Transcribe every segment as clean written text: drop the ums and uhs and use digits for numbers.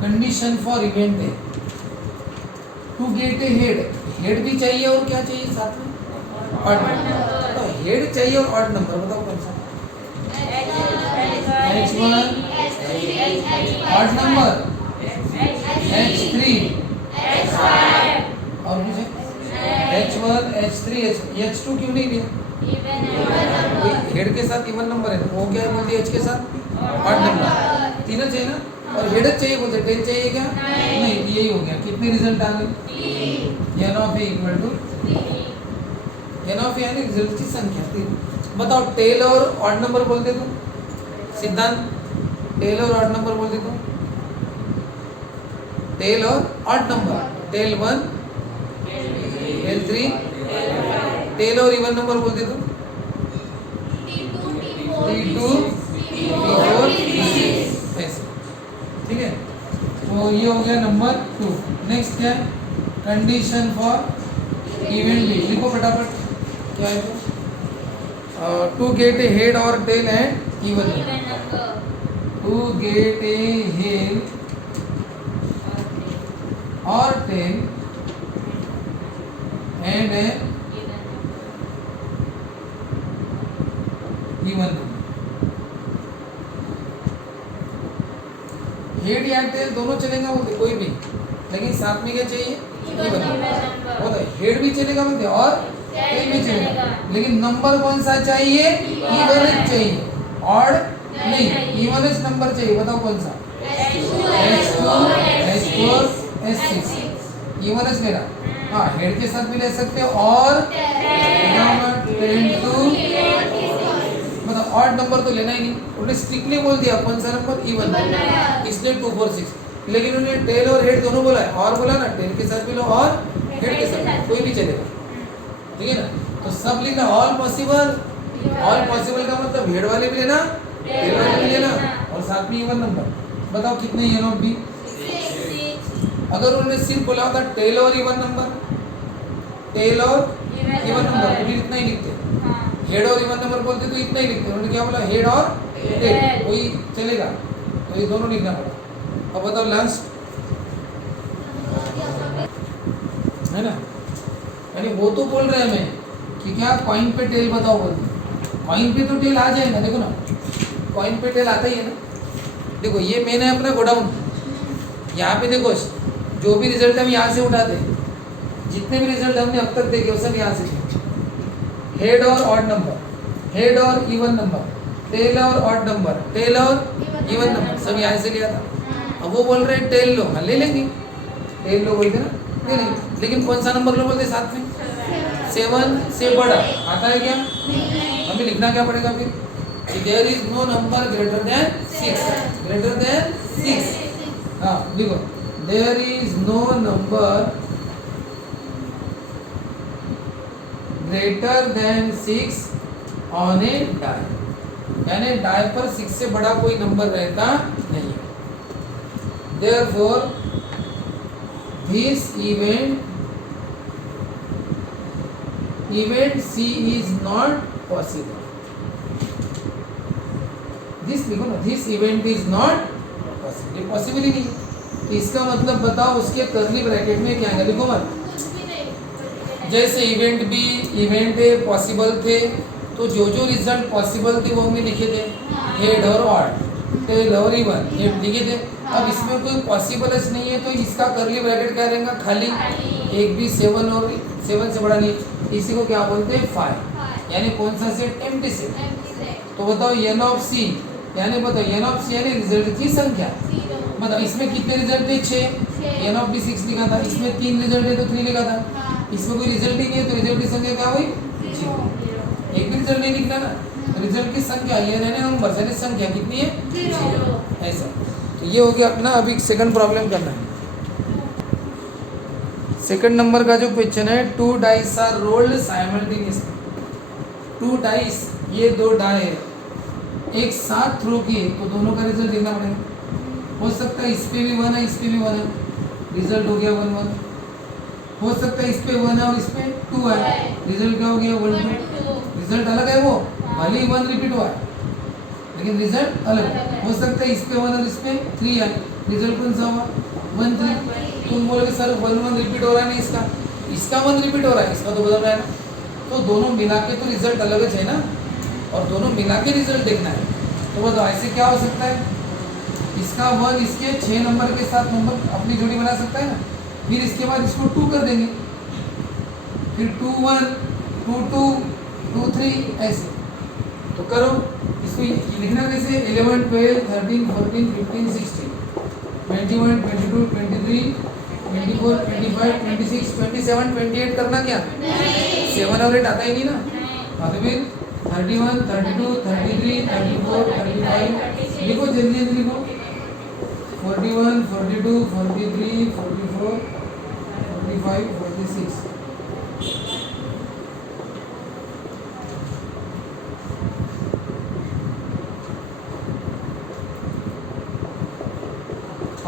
Condition for event है to get a head, head भी चाहिए और क्या चाहिए साथ में, ऑड नंबर। तो हेड चाहिए और ऑड नंबर, बताओ कौन सा, H1 ऑड नंबर, H3 और कुछ है, H1 H3 H2 क्यों नहीं लिया, हेड के साथ इवन नंबर है, वो क्या है बोलती है, H के साथ ऑड नंबर, तीनों चाहिए ना, और हेड चाहिए बोलते, टेन चाहिए क्या, नहीं, यही हो गया। कितने रिजल्ट आ गए, n of A equal to n of A यानी रिजल्ट की संख्या 3। बताओ टेल और ऑड नंबर बोलते तो सिद्धांत, टेल और ऑड नंबर बोलते तो, टेल और odd number, tail 1 tail 3, tail और इवन नंबर बोलते तो T2 T4 ऐसे, ठीक है। तो ये हो गया नंबर 2। नेक्स्ट क्या है, कंडीशन फॉर इवेंट बी, लिखो फटाफट क्या है, to get a head or tail and even number, to get a head or tail and a even number. Head या टेल दोनों चलेगा बोलते कोई भी, लेकिन साथ में क्या चाहिए, इवन नंबर। होता है हेड भी चलेगा बोलते और टेल भी चलेगा, लेकिन नंबर कौन सा चाहिए, इवन चाहिए, ऑड नहीं, इवन नंबर चाहिए। बताओ कौन सा, H2 H4 H6 इवन लेना, हाँ हेड के साथ भी ले सकते हो और 10 to, मतलब ऑड नंबर तो लेना ही नहीं, उन्होंने स्ट्रिक्टली बोल दिया कौन सा नंबर, इवन नंबर, इसलिए 2 4 6, लेकिन उन्होंने टेल और हेड दोनों बोला है, और बोला ना टेल के साथ भी लो और हेड के साथ, कोई भी चलेगा, ठीक है ना। तो सब लिखना ऑल पॉसिबल, ऑल पॉसिबल का मतलब हेड वाले भी लेना, टेल वाले भी लेना और साथ में इवन नंबर। बताओ कितने n ऑफ b, अगर उन्होंने सिर्फ बोला होता टेल और इवन नंबर, टेल और इवन नंबर तो भी इतना ही लिखते, हेड और इवन नंबर बोलते तो इतना ही लिखते, उन्होंने क्या बोला, हेड और टेल, वही चलेगा, तो ये दोनों लिखना पड़ा। अब बताओ लास्ट है ना, यानी वो तो बोल रहे हैं मैं कि क्या कॉइन पे टेल बताओ बोलते, कॉइन पे तो टेल आ जाएगा, देखो ना कॉइन पे टेल आता ही है ना। देखो ये मैंने अपना गोडाउन, यहाँ पे देखो जो भी रिजल्ट हम यहाँ से उठाते हैं, जितने भी रिजल्ट हमने अब तक देखे वो सब यहाँ से, हेड और ऑड नंबर, हेड और इवन नंबर, टेल और ऑड नंबर, टेल और इवन नंबर, सब यहाँ से लिया था। अब वो बोल रहे हैं टेल लो, हाँ ले लेंगे, टेल लो बोलते ना, ले लेंगे, लेकिन कौन सा नंबर लो बोलते साथ में, 7 से बड़ा आता है क्या, हमें लिखना क्या पड़ेगा फिर, there is no number greater than 6, greater than 6, हाँ लिखो, there is no number greater than 6 on a die, यानी डाई पर 6 से बड़ा कोई नंबर रहता नहीं है। Therefore, this event C is not possible. This लिखो ना, this event is not possible, ये पॉसिबल ही नहीं। तो इसका मतलब बताओ उसके कर्ली ब्रैकेट में क्या है, लिखो मत, जैसे event B event A possible थे, तो जो जो रिजल्ट पॉसिबल थे वो हमने लिखे थे, हेड और ऑड, टेल और इवन, ये लिखे थे। अब इसमें कोई पॉसिबल नहीं है तो इसका कर्ली ब्रैकेट क्या रहेगा, खाली, एक भी 7 और 7 से बड़ा नहीं, इसी को क्या बोलते हैं 5, यानी कौन सा सेट, एम्प्टी सेट। तो बताओ n ऑफ c, यानी बताओ n ऑफ c यानी रिजल्ट की संख्या, मतलब इसमें कितने रिजल्ट थे, 6, n ऑफ b 6 लिखा था, इसमें 3 रिजल्ट है तो 3 लिखा था, इसमें कोई रिजल्ट ही नहीं है तो रिजल्ट की संख्या क्या हुई, 0, एक भी रिजल्ट नहीं लिखना ना, रिजल्ट की संख्या ये रहने नंबर यानी संख्या कितनी है, 0, ऐसा। तो ये हो गया अपना, अभी सेकंड प्रॉब्लम करना है। सेकंड नंबर का जो क्वेश्चन है, 2 dice are rolled simultaneously, 2 dice, ये 2 डाई है, एक साथ थ्रो किए तो दोनों का रिजल्ट देखना पड़ेगा। हो सकता है इस पे भी 1 है, इस पे भी 1 है, रिजल्ट हो गया 1 1। हो सकता है इस पे 1 है और इस पे 2 है, रिजल्ट क्या हो गया 1 2। रिजल्ट अलग है वो, भले ही 1 रिपीट हुआ है, लेकिन रिजल्ट अलग हो सकता है। इस पे 1 और इस पे 3 आए, रिजल्ट कौन सा हुआ 1 3। तुम बोलोगे सर 1 1 रिपीट हो रहा है, नहीं इसका 1 रिपीट हो रहा है, इसका तो बदल रहा है ना। तो दोनों मिला के तो रिजल्ट अलग है ना, और दोनों मिला के रिजल्ट देखना है। तो बताओ ऐसे क्या हो सकता है, इसका 1 इसके 6 नंबर के साथ नंबर अपनी जोड़ी बना सकता है ना। फिर इसके बाद इसको 2 कर देंगे, फिर 2 1 2 2 2 3 ऐसे। तो करो, इसको लिखना कैसे 11 12 13 14 15 16 21 22 23 24 25 26 27 28 करना क्या 7 और 8 आता ही नहीं ना। हाँ तो फिर 31 32 33 34 35 लिखो, जल्दी जल्दी लिखो। 41 42 43 44 45 46।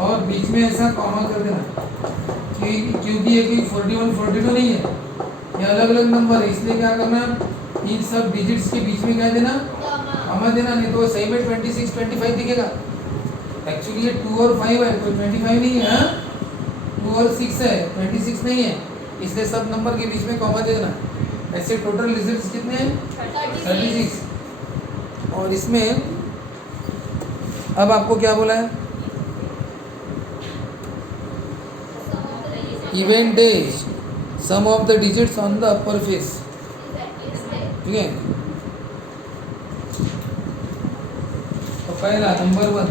और बीच में ऐसा कॉमा कर देना, क्योंकि ये कोई 41 42 नहीं है, ये अलग अलग नंबर है, इसलिए क्या करना इन सब डिजिट्स के बीच में क्या देना कॉमा देना, नहीं तो सही में 26 25 दिखेगा। एक्चुअली ये 2 और 5 है, कोई 25 नहीं है, 2 और 6 है, 26 नहीं है, इसलिए सब नंबर के बीच में कॉमा दे देना। ऐसे टोटल रिजल्ट्स कितने हैं 36। और इसमें अब आपको क्या बोला है, event that's sum of the digits on the upper face, ठीक है। तो पहला नंबर 1,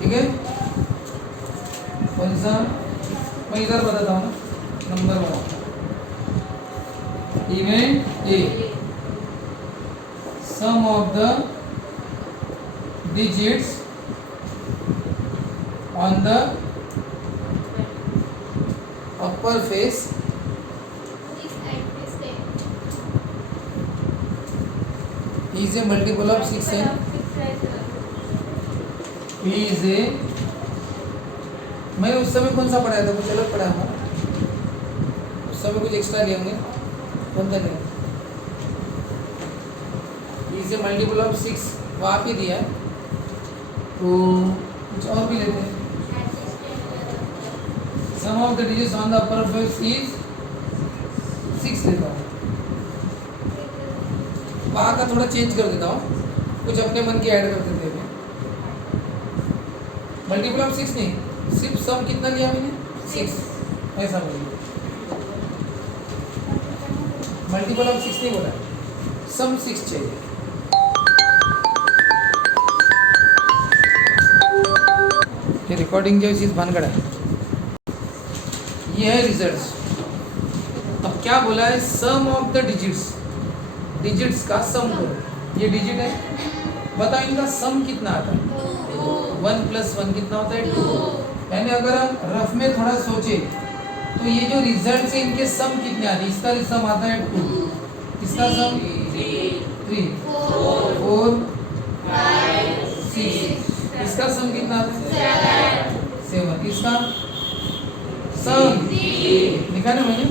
ठीक है, कौन सा मैं इधर बताता हूँ ना। Number 1 event A, sum of the digits on the upper face is a multiple of 6 and is a, मैं उस समय कौन सा पढ़ाया था, कुछ अलग पढ़ाया था उस समय, कुछ एक्स्ट्रा लिए होंगे, कौन सा लिया is a multiple of 6 वो आप ही दिया है, तो कुछ और भी लेते हैं। Sum of the digits on the upper face is 6 लेता हूँ, वहाँ का थोड़ा चेंज कर देता हूँ, कुछ अपने मन की ऐड कर देते हैं। मल्टीपल ऑफ 6 नहीं, सिर्फ सम कितना लिया मैंने 6, ऐसा बोलिए। मल्टीपल ऑफ 6 नहीं बोला, सम 6 चाहिए। ये रिकॉर्डिंग जो चीज़ भानगढ़ है, ये है रिजल्ट्स। अब क्या बोला है, सम ऑफ द डिजिट्स, डिजिट्स का सम करो। ये डिजिट है, बताओ इनका सम कितना आता है 1 + 1 कितना होता है 2। यानी अगर हम रफ में थोड़ा सोचे तो ये जो रिजल्ट है इनके सम कितने आते हैं, इसका सम आता है 2, इसका सम 3 4 5 6, इसका सम कितना आता है 7, इसका सम लिखा ना मैंने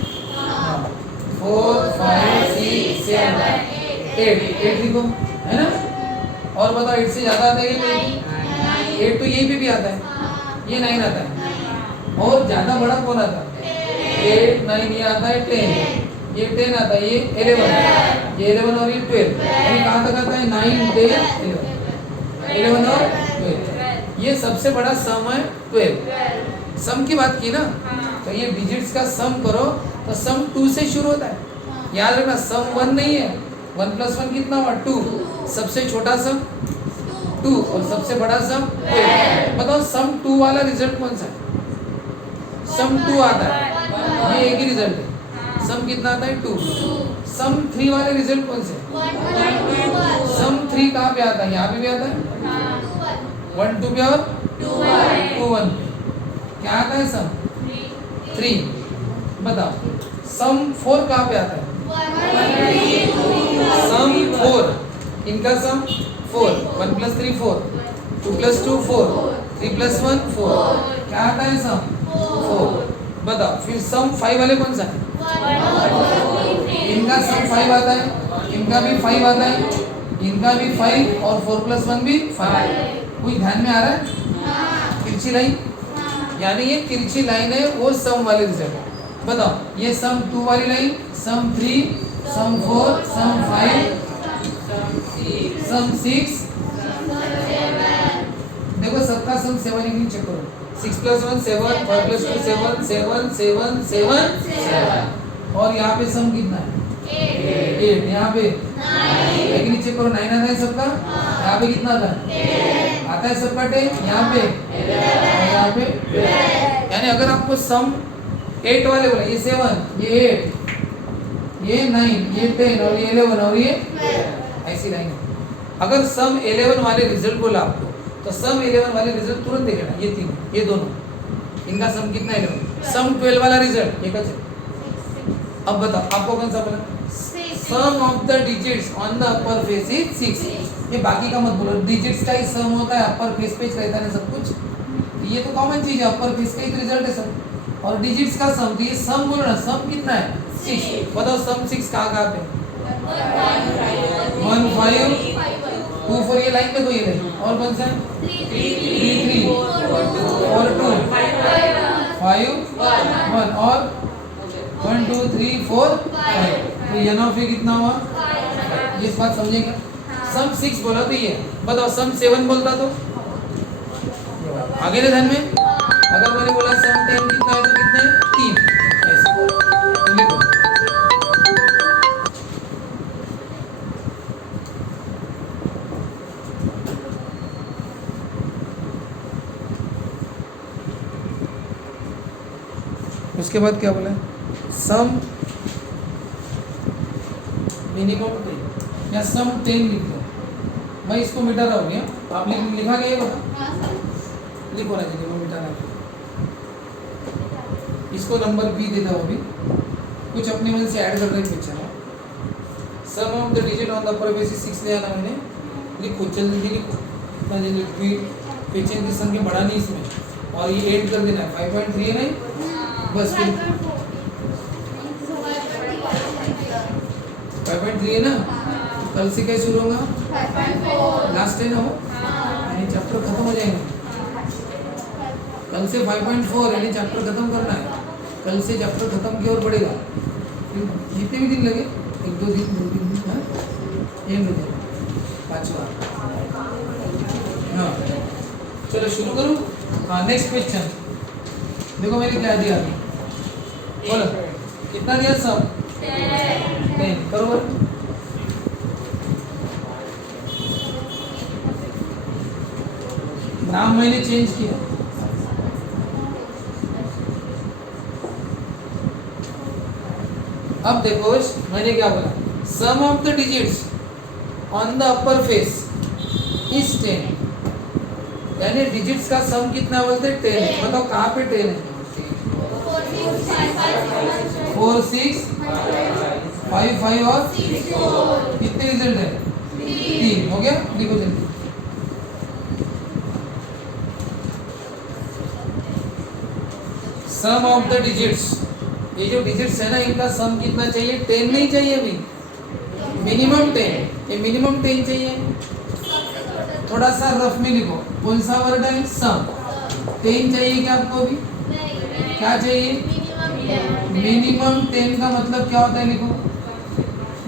4 5 6 7 8 लिखो, है ना। और बताओ 8 से ज़्यादा आता है कि नहीं, 8 तो यहीं पे भी आता है, ये 9 आता है। और ज़्यादा बड़ा कौन आता है 8 9, ये आता है 10, ये 10 आता है, ये 11, ये 11 और ये 12, यानी कहाँ तक आता है 9 10 11 और 12। ये सबसे बड़ा सम है 12। सम की बात की ना, तो ये डिजिट्स का सम करो तो सम 2 से शुरू होता है। याद रखना सम 1 नहीं है, 1 + 1 कितना हुआ 2, सबसे छोटा सम 2 और सबसे बड़ा सम 12। बताओ सम 2 वाला रिजल्ट कौन सा है, सम 2 आता है, ये एक ही रिजल्ट है। सम कितना आता है 2। सम 3 वाले रिजल्ट कौन से, सम 3 कहाँ पे आता है, यहाँ पे भी आता है 1 2 पे और 2 1 पे, क्या आता है सम 3। बताओ सम 4 कहाँ पे आता है, सम 4, इनका सम 4, 1 + 3 4, 2 + 2 4, 3 + 1 4, क्या आता है सम 4। बताओ फिर सम 5 वाले कौन सा है, इनका सम 5 आता है, इनका भी 5 आता है, इनका भी 5 और 4 + 1 भी 5। कोई ध्यान में आ रहा है? तिरछी लाइन, यानी ये तिरछी लाइन है वो सम वाले रिजल्ट। बताओ ये सम 2 वाली लाइन, सम 3, सम 4, सम 5, सम 6, देखो सबका सम 7 ही चेक करो। 6 + 1 7, 5 + 2 7, 7 7 7 7 और यहाँ पे सम कितना है 8, यहाँ पे 9, लेकिन नीचे करो 9 आता है सबका, यहाँ पे कितना आता है आता है सबका 10, यहाँ पे 11, यहाँ पे 12। यानी अगर आपको सम 8 वाले बोला, ये 7, ये 8, ये 9, ये 10 और ये 11 और ये 12, ऐसी लाइन है। अगर सम 11 वाले रिजल्ट बोला आपको तो सम 11 वाले रिजल्ट तुरंत देख लेना, ये तीन, ये दोनों, इनका सम कितना है 11। सम 12 वाला रिजल्ट एक है। अब बताओ आपको कौन सा बोला? Sum of the digits on the upper face is 6। ये बाकी का मत बोलो, डिजिट्स का ही सम होता है, अपर फेस पे रहता है सब कुछ, तो ये तो कॉमन चीज है, अपर फेस का ही रिजल्ट है सब। और डिजिट्स का सम, तो ये सम बोलो ना, सम कितना है 6। बताओ सम 6 कहाँ पे? 1 5 2 4, ये लाइन पे तो ये नहीं, और कौन सा 3 3 और 2 5 1 और 1 2 3 4 5, तो एन ऑफ ए कितना हुआ? ये बात समझेगा? सम 6 बोला तो ये, बताओ सम 7 बोलता तो आगे ले ध्यान में। अगर मैंने बोला सम 10 कितना है तो कितना है 3, ऐसे तो लिखो। उसके बाद क्या बोला? सम मिनिमम 10 या सम 10 लिख दो। मैं इसको मिटा रहा हूँ, आप लिखा गया ये बता, लिखो ना जी, वो मिटाना। इसको नंबर बी देता हूँ, अभी कुछ अपने मन से ऐड कर रहे हैं पिक्चर में। Sum of the digit on the upper basis 6 ले आना मैंने, लिखो जल्दी लिखो, पिक्चर की संख्या बढ़ानी इसमें, और ये 8 कर देना है, 5.3 है नहीं बस, 5.3 है ना। कल से क्या शुरू होगा? 5.4 लास्ट है ना वो, यानी चैप्टर खत्म हो जाएगा। कल से 5.4 यानी चैप्टर खत्म करना है, कल से चैप्टर खत्म की ओर बढ़ेगा। फिर जितने भी दिन लगे, 1 2 दिन 2 3 दिन, ये मिल जाएगा 5वां। हाँ चलो शुरू करूँ। हाँ नेक्स्ट क्वेश्चन देखो मैंने क्या दिया अभी, बोलो कितना दिया? सब 10 बरोबर। नाम मैंने चेंज किया, अब देखो मैंने क्या बोला? Sum of the digits on the upper face is 10, यानी डिजिट्स का सम कितना बोलते हैं 10। बताओ कहाँ पे 10 है? 4 6 5 5 और कितने रिजल्ट है? 3 हो गया। लिखो जल्दी। सम ऑफ द डिजिट्स, ये जो डिजिट्स है ना इनका सम कितना चाहिए? 10 नहीं चाहिए अभी, मिनिमम 10, ये मिनिमम 10 चाहिए। थोड़ा सा रफ में लिखो, कौन सा वर्ड है? सम। 10 चाहिए क्या आपको अभी? क्या चाहिए? मिनिमम 10 का मतलब क्या होता है? लिखो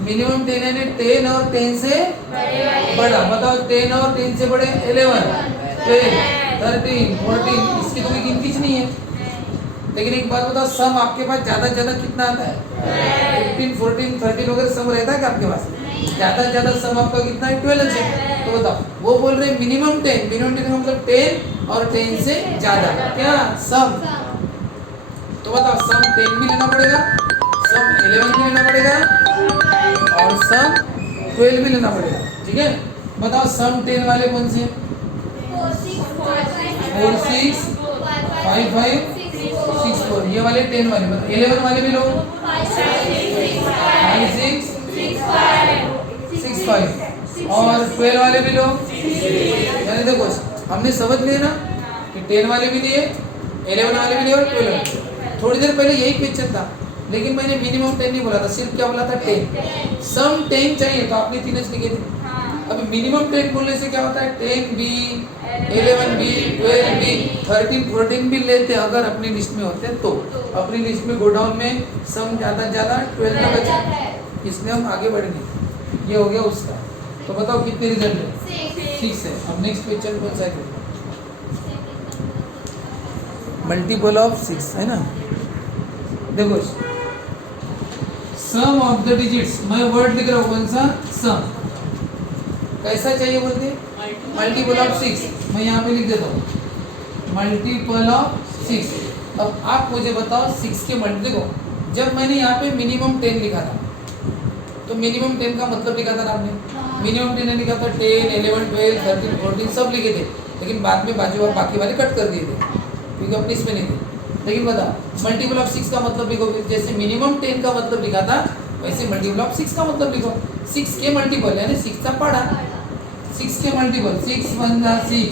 मिनिमम 10 है, 10 और 10 से बड़ा। बताओ 10 और 10 से बड़े 11 12 13 14, इसकी तो कोई गिनती नहीं है। लेकिन एक बात बताओ, सम आपके पास ज्यादा से ज्यादा कितना आता है? 15 14 13 वगैरह सम रहता है क्या आपके पास? ज्यादा से ज्यादा सम आपका कितना है? 12 है। तो बताओ वो बोल रहे मिनिमम 10, मिनिमम 10 का मतलब 10 और 10 से ज्यादा क्या सम। तो बताओ सम 10 भी लेना पड़ेगा, सम 11 भी लेना पड़ेगा और सम 12 भी लेना पड़ेगा। ठीक है, बताओ सम 10 वाले कौन से? 4 6 5 5 6 4, ये वाले 10 वाले। बताओ 11 वाले भी लो, 5 6 6 5 और 12 वाले भी लो। यानी देखो हमने समझ लिया ना कि 10 वाले भी लिए, 11 वाले भी लिए और 12। थोड़ी देर पहले यही क्वेश्चन था, लेकिन मैंने मिनिमम 10 नहीं बोला था, सिर्फ क्या बोला था 10। सम 10 चाहिए तो आपने 3 लिखे थे। अब मिनिमम 10 बोलने से क्या होता है 10B 11B 12B 13 14 भी लेते हैं अगर अपनी लिस्ट में होते हैं तो अपनी लिस्ट में गोडाउन में सम ज़्यादा 12 का बचा, इसलिए हम आगे बढ़ेंगे। ये हो गया उसका। तो बताओ कितने रिजल्ट है 6 है। अब नेक्स्ट क्वेश्चन कौन सा है? मल्टीपल ऑफ 6 है ना। देखो सम ऑफ द डिजिट्स, मैं वर्ड लिख रहा हूँ कौन सा सम, कैसा चाहिए बोलते मल्टीपल ऑफ 6। मैं यहाँ पे लिख देता हूँ मल्टीपल ऑफ 6। अब आप मुझे बताओ 6 के मल्टी, देखो जब मैंने यहाँ पे मिनिमम 10 लिखा था तो मिनिमम 10 का मतलब लिखा था ना आपने, मिनिमम 10 लिखा था 10 11 12 13 14 सब लिखे थे, लेकिन बाद में बाकी वाले कट कर दिए थे क्योंकि अपने इसमें नहीं थे। लेकिन बता मल्टीपल ऑफ 6 का मतलब लिखो, जैसे मिनिमम 10 का मतलब लिखा था वैसे मल्टीपल ऑफ 6 का मतलब लिखो। 6 के मल्टीपल यानी 6 का पढ़ा, 6 के मल्टीपल 6 1 जा 6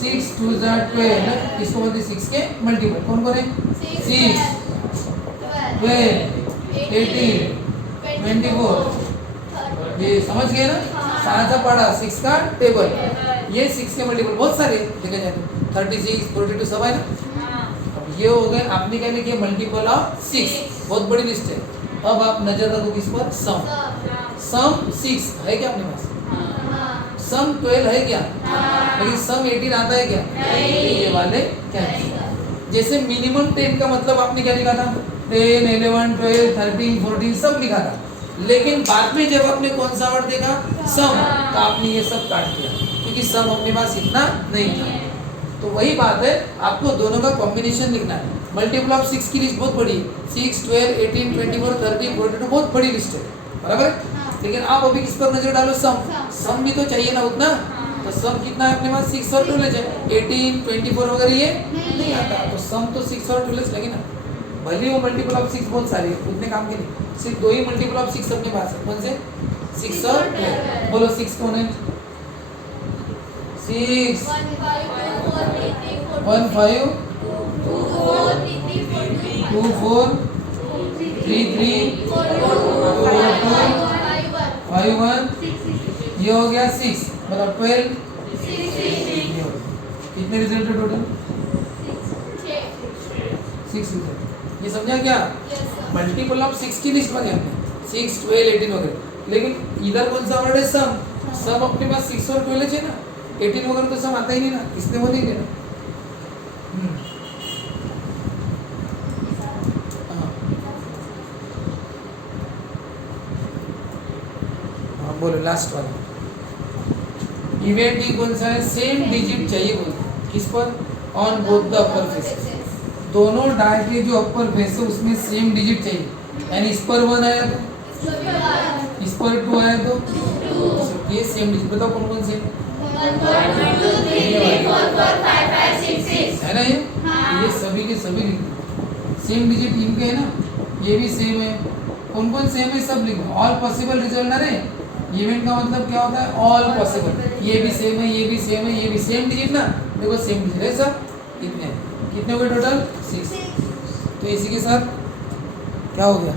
6 2 जा 12, इसको बोलते 6 के मल्टीपल। कौन कौन है 6 12 18 24, ये समझ गए ना, साथ पढ़ा 6 का टेबल, ये 6 के मल्टीपल बहुत सारे देखे जाए तो 36 42 सब है ना। ये हो गए आपने क्या लिखे मल्टीपल ऑफ 6, बहुत बड़ी लिस्ट है। अब आप नजर रखो किस पर सम, सम 6 है क्या अपने पास, सम 12 है क्या, लेकिन सम 18 आता है क्या, ये वाले क्या है। जैसे मिनिमम 10 का मतलब आपने क्या लिखा था 10 11 12 13 14 सब लिखा था, लेकिन बाद में जब आपने कौन सा वर्ड देखा सम, तो आपने ये सब काट दिया क्योंकि सम अपने पास इतना नहीं था। तो वही बात है, आपको दोनों का कॉम्बिनेशन लिखना है। मल्टीपल ऑफ 6 की लिस्ट बहुत बड़ी है, 6 12 18 24 30 42 बहुत बड़ी लिस्ट है, बराबर है। लेकिन आप अभी किस पर नजर डालो सम, सम भी तो चाहिए ना उतना, तो सम कितना है अपने पास 6 और 12 है, 18 24 वगैरह ये नहीं आता, तो सम तो 6 और 12 लगे ना। भले वो मल्टीपल ऑफ 6 बहुत सारे उतने काम के नहीं, सिर्फ 2 ही मल्टीपल ऑफ 6 अपने पास है, कौन से 6 और 12। बोलो 6 कौन है 6 1 5 2 4 3 3 4 2 5 1, ये हो गया 6, मतलब 12 कितने रिजल्ट है टोटल 6 रिजल्ट। ये समझा क्या, मल्टीपल ऑफ 6 की लिस्ट बने हमने 6 12 18 वगैरह, लेकिन इधर कौन सा वर्ड है सम, सम अपने पास 6 और 12 है ना, 18 वगैरह तो सम आता ही नहीं ना, इसलिए वो नहीं लेना। हाँ बोलो लास्ट वाला इवेंट ही कौन सा है, सेम डिजिट चाहिए बोलते किस पर, on both the upper faces, दोनों डाय के जो अपर फेस है उसमें सेम डिजिट चाहिए, यानी इस पर 1 आया तो इस पर 2 आया तो ये सेम डिजिट। बताओ कौन कौन से 1 2 3 4 5 5 6 6 है ना, ये सभी के सभी सेम डिजिट इनके है ना, ये भी सेम है। कौन कौन सेम है सब लिखो, ऑल पॉसिबल रिजल्ट ना रे, इवेंट का मतलब क्या होता है ऑल पॉसिबल, ये भी सेम है ये भी सेम है ये भी सेम डिजिट ना, देखो सेम डिजिट है सब, कितने कितने हुए टोटल 6। तो इसी के साथ क्या हो गया